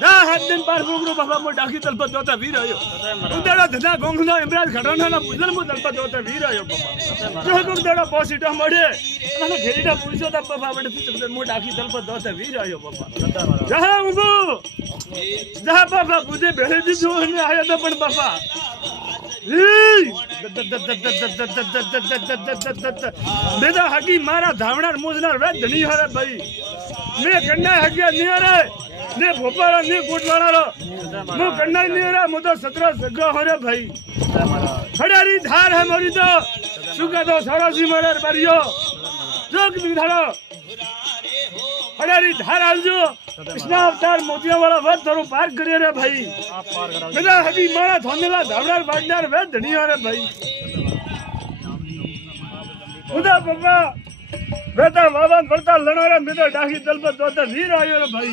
दा हाथ दिन पार बुगरो बाबा मो डाकी तलपत होता वीर आयो उदड़ा धना गोंगना इमराज घटना ना बुझल मो तलपत होता वीर आयो बाबा जो गुगदड़ा पॉसिटा मडे अने घेरीडा पुलिसो ता बाबा बडे मो डाकी तलपत होता वीर आयो बाबा जहां उगो जहां बाबा बुझे भेले दी जो ने आया था पण बाबा बेदा हकी मारा धावणार मोजणार वे धनी हरे भाई मैं कन्ना हकिया नहीं रे ने भोपारा ने कोटवाड़ा मु कन्ना नहीं रे मु तो 17 सगा हो रे भाई खड़ारी धार है मोरी तो सुका तो सरसी मरर बरियो जोग बिधारो खड़ारी धार आलजो कृष्णा अवतार मोतिया वाला वत धरो पार करे रे भाई बेदा हकी मारा धोनेला धावणार बागदार वे धनी हरे भाई खुदा बाबा बेटा बाबा बड़ता लड़ो रे मैं तो डाकी दल पर दो वीर आयो रे भाई।